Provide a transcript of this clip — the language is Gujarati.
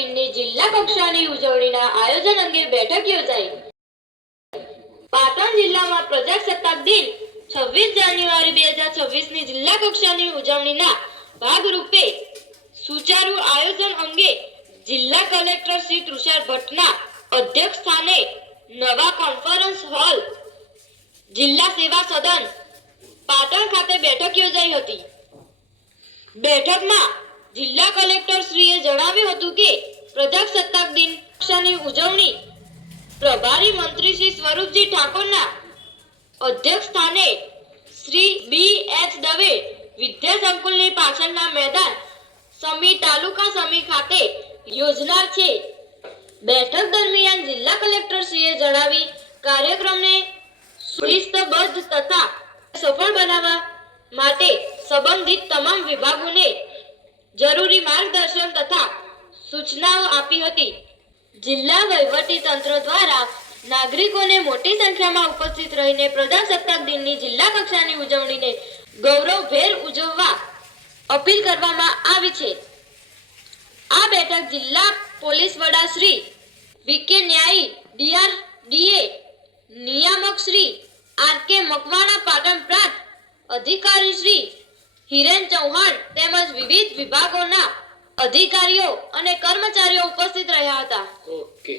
દિનની જિલ્લા કક્ષાની ઉજવણીના આયોજન અંગે બેઠક યોજાઈ। પાટણ જિલ્લામાં પ્રજાસત્તાક દિન 26 જાન્યુઆરી 2026 ની જિલ્લા કક્ષાની ઉજવણીના ભાગરૂપે સુચારુ આયોજન અંગે જિલ્લા કલેક્ટર શ્રી તુષાર ભટ્ટના અધ્યક્ષસ્થાને નવા કોન્ફરન્સ હોલ જિલ્લા સેવા સદન પાટણ ખાતે બેઠક યોજાઈ હતી। બેઠકમાં જિલ્લા કલેક્ટર શ્રીએ જણાવ્યું હતું કે પ્રજાસત્તાક દિન કક્ષાની ઉજવણી પ્રભારી મંત્રી શ્રી સ્વરૂપજી ઠાકોરના અધ્યક્ષસ્થાને શ્રી બી.એચ. દવે વિદ્યા સંકુલની પાછળના મેદાન સમી તાલુકા સમી ખાતે યોજનાર છે। બેઠક દરમિયાન જિલ્લા કલેક્ટર શ્રીએ જણાવી કાર્યક્રમને શિસ્તબદ્ધ તથા સફળ બનાવવા માટે સંબંધિત તમામ વિભાગોને જરૂરી માર્ગદર્શન તથા સૂચનાઓ આપી હતી। જિલ્લા વહીવટી તંત્ર દ્વારા નાગરિકોને મોટી સંખ્યામાં ઉપસ્થિત રહીને પ્રજાસત્તાક દિનની જિલ્લા કક્ષાની ઉજવણીને ગૌરવભેર ઉજવવા અપીલ કરવામાં આવી છે। આ બેઠક જિલ્લા પોલીસ વડા શ્રી વી.કે. ન્યાયી, ડીઆરડીએ નિયામક શ્રી આર.કે. મકવાણા, પાટણ પ્રાંત અધિકારી શ્રી હિરેન ચૌહાણ તેમજ વિવિધ વિભાગોના અધિકારીઓ અને કર્મચારીઓ ઉપસ્થિત રહ્યા હતા। ઓકે।